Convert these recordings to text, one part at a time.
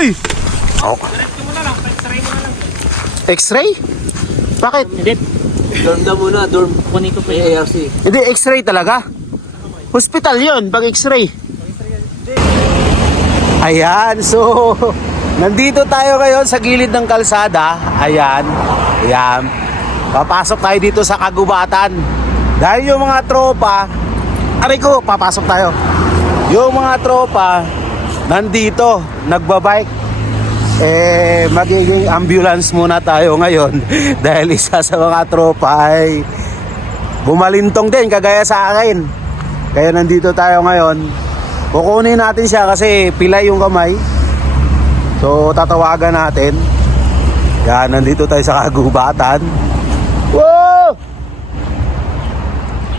Uy! Oh. X-ray? Bakit? Hindi. Dorm na muna, dorm. Kunin ko pa May yun. ARC. Hindi, X-ray talaga. Hospital yun, pag X-ray. Ayan, so nandito tayo ngayon sa gilid ng kalsada. Ayan, ayan. Papasok tayo dito sa kagubatan. Dahil yung mga tropa, aray ko, papasok tayo. Yung mga tropa, nandito, nagbabike. Magiging ambulance muna tayo ngayon. Dahil isa sa mga tropa ay bumalintong din, kagaya sa akin. Kaya nandito tayo ngayon. Kukunin natin siya kasi pilay yung kamay. So tatawagan natin. Yan, nandito tayo sa kagubatan. Woo!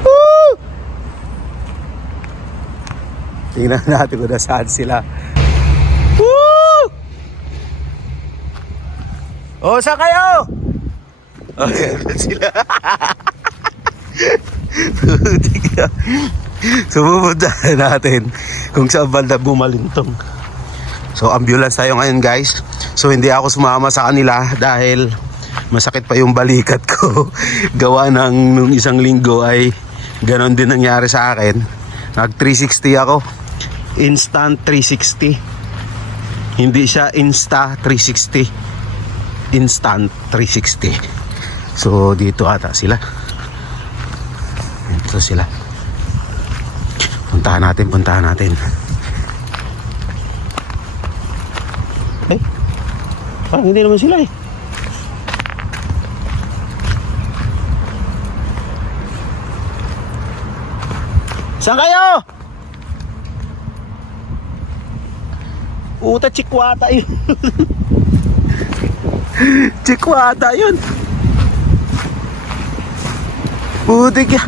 Woo! Tingnan natin kung nasaan sila. Woo! O, saan kayo? Okay, sila. So pupuntahan natin kung saan banda bumalintong. So ambulance tayo ngayon guys. So hindi ako sumama sa kanila dahil masakit pa yung balikat ko. Gawa ng nung isang linggo ay ganon din nangyari sa akin. Nag 360 ako. Instant 360. Hindi siya Insta 360. Instant 360. So dito ata sila. Ito sila. Puntahan natin. Eh, parang hindi naman sila eh. Saan kayo? Uta, chikwata yun. Chikwata yun. Putik ya.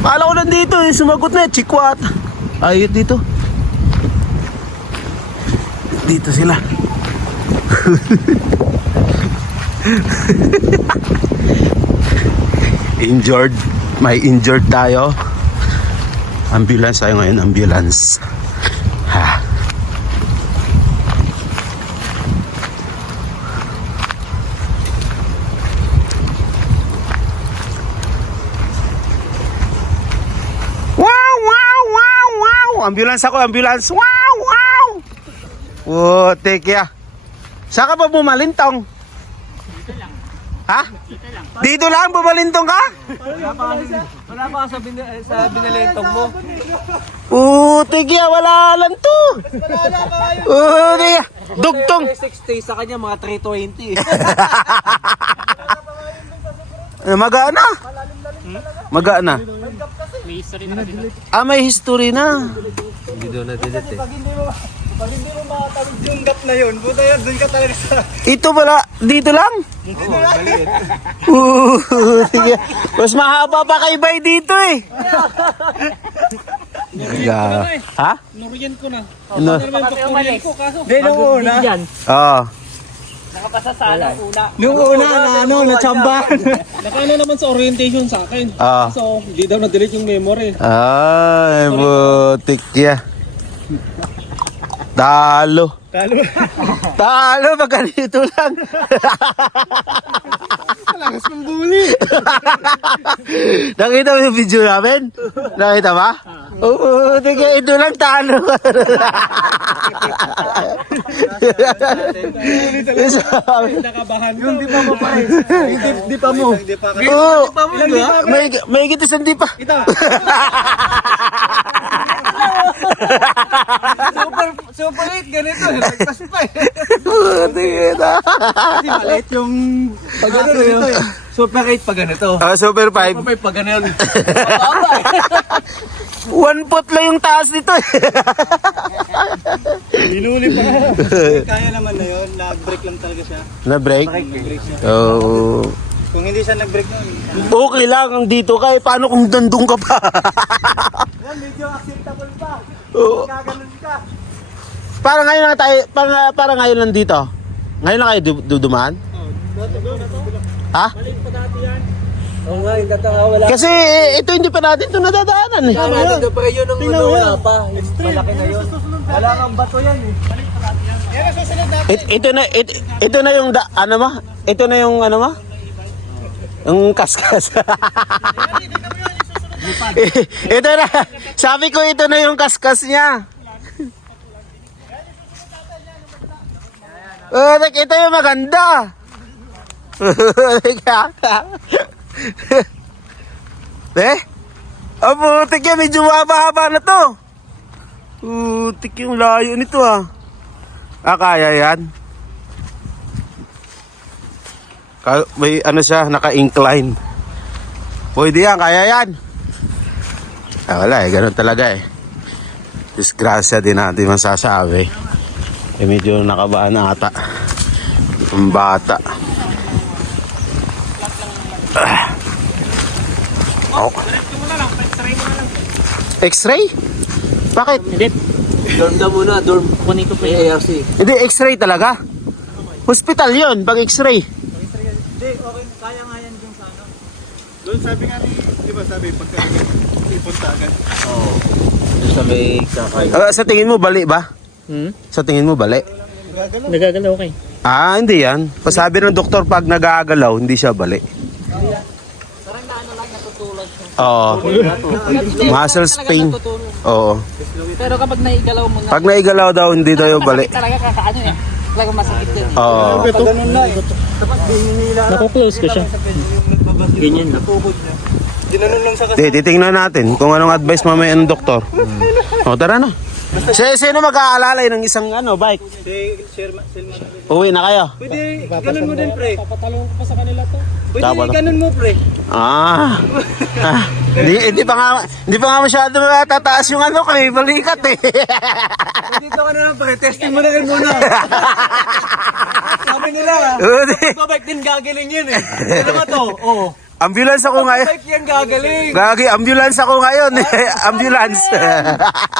Kala ko nandito eh, sumagot na eh, chikwata. Ayun dito. Dito sila. Injured. May injured tayo. Ambulance tayo ngayon, ambulance. Ha. Ambulance ako, ambulance. Wow, wow. Putik ya. Saan ka pa bumalintong? Dito lang. Ha? Dito lang. Dito lang bumalintong ka? Wala pa sa binalentong mo. Putik ya, wala lang to. Putik ya. Dugtong. 360 sa kanya, mga 320. Magana. Magana. May history na dito. Ah, may history na. Hindi daw na-delete eh. Pag hindi mo makatawid yung gap na yun, buta yan, doon ka talaga sa... Ito pala, dito lang? Oo, maliit. Sige. Mas mahaba pa kay Bay dito eh. Ha? Nuriyan ko na. Ano? Nuriyan ko, kaso... Hindi, nung una. Yan. Oo. Nakapasa sa una. Nung una, natsambahan. Nakano naman sa orientation sa akin. Ah. So, hindi daw na-delete yung memory. Ay, butik ya. Talo. Talo, pag ganito lang. Lakas ng bully. Nakita mo yung video namin? Nakita ba? Oo, tingnan, ito lang talo. Nakabahan yung di pa mo pa eh. Di pa mo. Oo, may gitis hindi pa. Super 8, ganito. Nagpas pa eh. Tingnan. Kasi maliit yung pag ano dito eh. Super 8 pa ganito. Super 5. Super 5 pa ganun. 1 foot lang yung taas nito eh. Hinuli pa. Kaya naman na yun. Nag-break lang talaga siya. Na-break? Nag-break siya. Oo. Kung hindi siya nag-break nun. Okay lang ang dito ka eh. Paano kung dandong ka pa? Yan, medyo acceptable pa. Oo. Gaganon ka. Para ngayon lang tayo, para ngayon lang dito. Ngayon lang kayo dudumaan? Ha? Oo nga, yung tatanga wala. Kasi ito hindi pa natin ito nadadaanan eh. Tama na, pero yun ang wala pa. Yung malaki na yun. Wala kang bato yan eh. Ito na yung ano ma? Ito na yung ano ma? Yung kaskas. Ito na. Sabi ko ito na yung kaskas niya. Ito yung maganda. Putik yan. Medyo mahaba-haba na to. Putik yung layo nito ah. Kaya yan. May ano siya, naka-incline. Pwede yan, kaya yan. Wala ganun talaga Disgrasya din natin masasabi. Medyo nakabaan na ata. Ang bata. X-ray? Bakit? Hindi. Dorm na muna, dorm. Kunin ko pa May yun. ARC. Hindi, X-ray talaga. Hospital yun, pag X-ray. Hindi, okay. Kaya nga yan dun sa ano. Doon sabi nga ni, di ba sabi, pagka ipunta agad. Oo. Doon sa may kakay. Sa tingin mo, bali ba? Hmm? Sa tingin mo, bali? Nagagalaw okay. Hindi yan. Pasabi ng doktor, pag nagagalaw, hindi siya bali. Parang na ano lang natutulog siya. Oo. Muscle pain. Oo. Pero kapag naigalaw mo na, Pag naigalaw daw, hindi daw yung bali. masakit talaga kakaano Talaga masakit din. Oo. Pag ganun na eh. Dapat hinihila. Naku-close ko siya. Ganyan na. Napugod niya. Ginanon lang sa kasi. Titingnan natin kung anong advice mamaya ng doktor. O, tara na. Sino mag-aalalay ng isang bike? Si Sherman. Uwi na kayo. Pwede, ganun mo din pre. Papatalong ko pa sa kanila to. Pwede, Dapat. ganun mo pre. Hindi pa nga masyado matataas yung balikat Dito ka na lang pre. Testing mo na rin muna. Sabi nila pagbabike din gagaling yan eh. Ano ba to? Oo. Ambulance ako ngayon. Bike yan gagaling. Gagi, ambulance ako ngayon. Ambulance.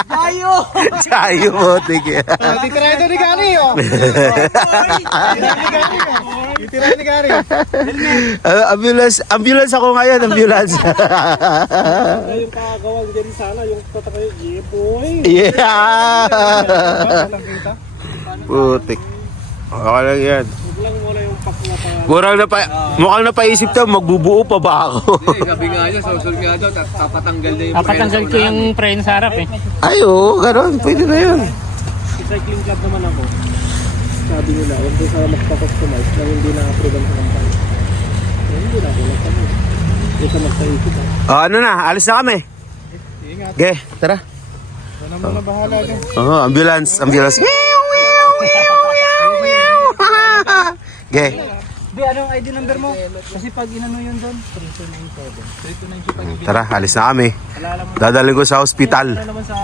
Tayo. Chayo mo, tige. Titira ito ni Gary oh. Titira ni Gary. Ambulance ako ngayon, ambulance. Yung kagawang dyan sana, yung tatakayo, yeah boy. Yeah. Walang kita. Putik. Okay lang yan. Huwag lang muna yung pakwa pa. Mukhang napaisip to, magbubuo pa ba ako? Sabi nga niya, social nga daw, tapatanggal na yung Papatanggal ko yung preno sa harap Ay, oo, gano'n. Pwede na yun. Cycling club naman ako. Sabi nila, huwag ko sana magpa-customize na hindi na-approve ang kampanya. Hindi na ako nagtanong. Hindi ka magpaisip Ano na, alis na kami. Ingat. Okay, tara. Wala mo na bahala dyan. Ambulance. Okay. Be, anong ID number mo? Kasi pag inano yun doon, 3297. 3297. Tara, alis na kami. Dadali ko sa ospital. Ano naman sa